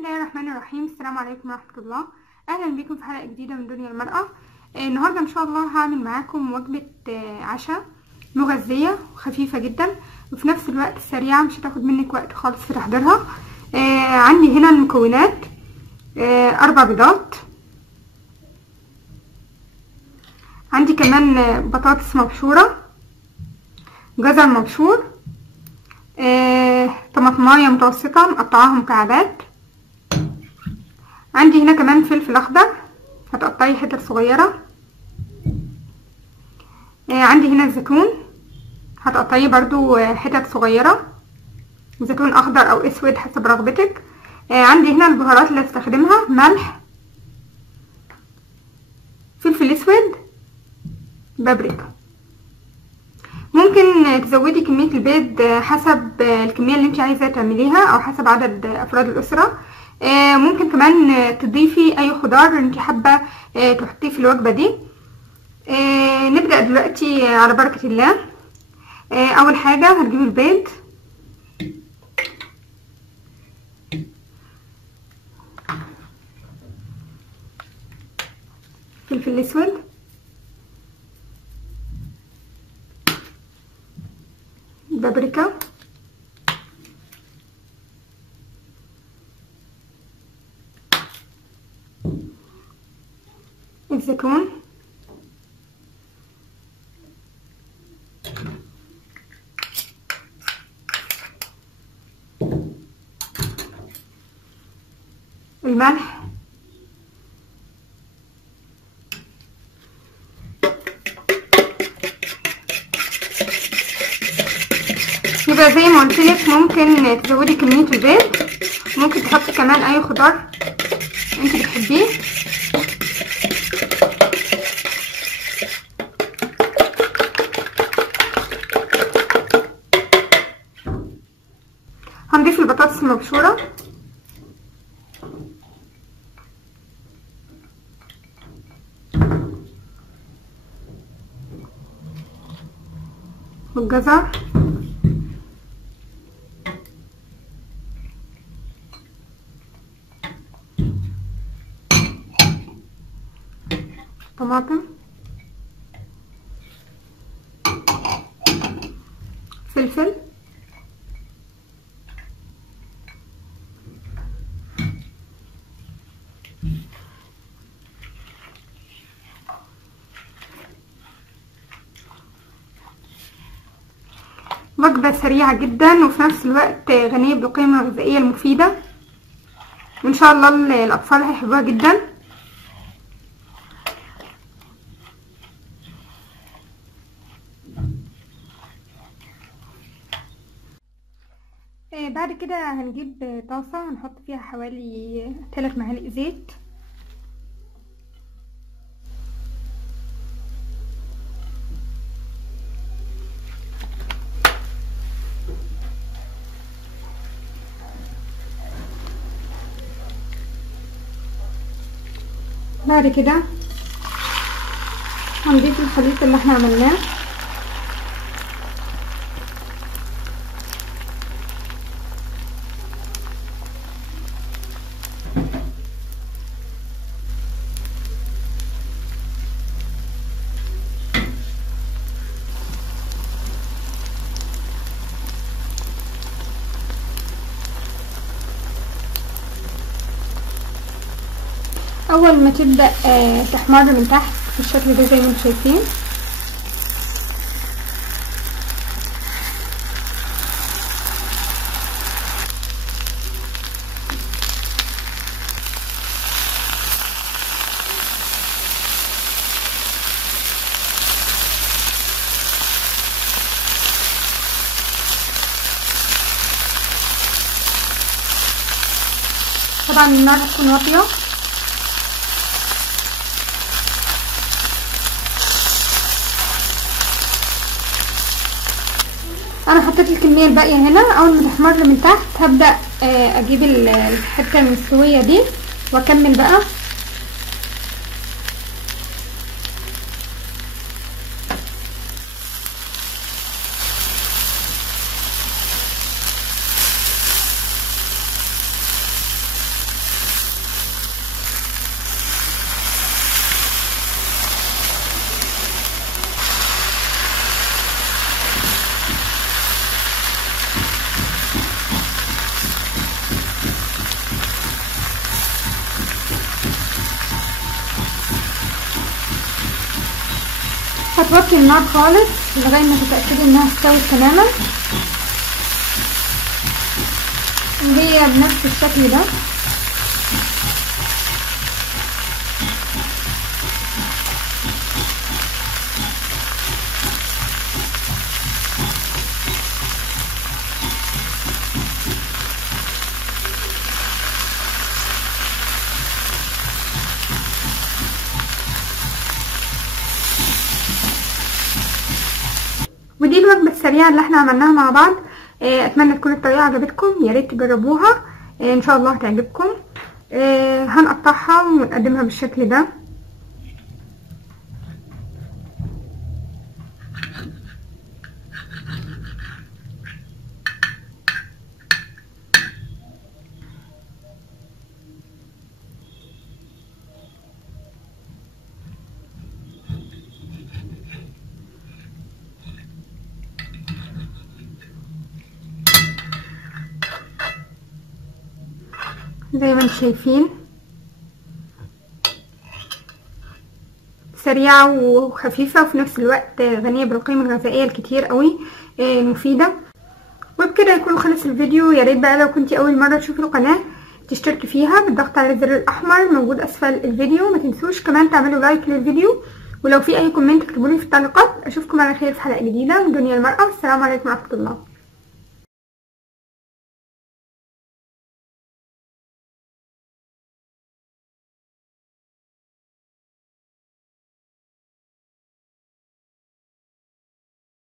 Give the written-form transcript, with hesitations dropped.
الله الرحمن الرحيم. السلام عليكم ورحمة الله. اهلا بكم في حلقة جديدة من دنيا المرأة. النهاردة ان شاء الله هعمل معاكم وجبة عشاء مغذية وخفيفة جدا وفي نفس الوقت سريعة، مش هتاخد منك وقت خالص في تحضيرها. عندي هنا المكونات: 4 بيضات، عندي كمان بطاطس مبشورة، جزر مبشور، طماطمايه متوسطة مقطعاها مكعبات، عندي هنا كمان فلفل اخضر هتقطعيه حتت صغيرة، عندي هنا الزيتون هتقطعيه برضو حتت صغيرة، زيتون اخضر او اسود حسب رغبتك. عندي هنا البهارات اللي هستخدمها: ملح، فلفل اسود، بابريكا. ممكن تزودي كمية البيض حسب الكمية اللي انت عايزة تعمليها او حسب عدد افراد الاسرة. ممكن كمان تضيفي اي خضار انت حابة تحطيه في الوجبة دي. نبدأ دلوقتي على بركة الله. اول حاجة هتجيبي البيض، فلفل اسود، بابريكا، الزيتون، الملح، يبقى زي ما قلتلك ممكن تزودي كمية البيض، ممكن تحطي كمان اي خضار انت بتحبيه. هنضيف البطاطس المبشورة، والجزر، طماطم، فلفل، وجبة سريعة جدا وفي نفس الوقت غنية بالقيمة الغذائية المفيدة، وان شاء الله الاطفال هيحبوها جدا. بعد كده هنجيب طاسة هنحط فيها حوالي 3 معالق زيت، بعد كده هنضيف الخليط اللي احنا عملناه، اول ما تبدأ تحمر من تحت بالشكل ده زي ما انتم شايفين، طبعا النار هتكون واطية. انا حطيت الكميه الباقيه هنا. اول ما تحمر من تحت هبدا اجيب الحته المستويه دي واكمل بقى. هتوطي النار خالص لغايه ما تتاكدي انها استوت تماما، وهي بنفس الشكل ده. ودي الوجبه السريعه اللي احنا عملناها مع بعض. اتمنى تكون الطريقه عجبتكم، يا ريت تجربوها، ان شاء الله هتعجبكم. هنقطعها ونقدمها بالشكل ده. زي ما انتم شايفين سريعة وخفيفة وفي نفس الوقت غنية بالقيمة الغذائية الكتير قوي المفيدة. وبكده يكون خلص الفيديو. يا ريت بقى لو كنتي اول مرة تشوفي القناة تشتركي فيها بالضغط على الزر الاحمر موجود اسفل الفيديو. ما تنسوش كمان تعملوا لايك للفيديو، ولو في اي كومنت اكتبولي في التعليقات. اشوفكم على خير في حلقة جديدة من دنيا المرأة. والسلام عليكم ورحمة الله.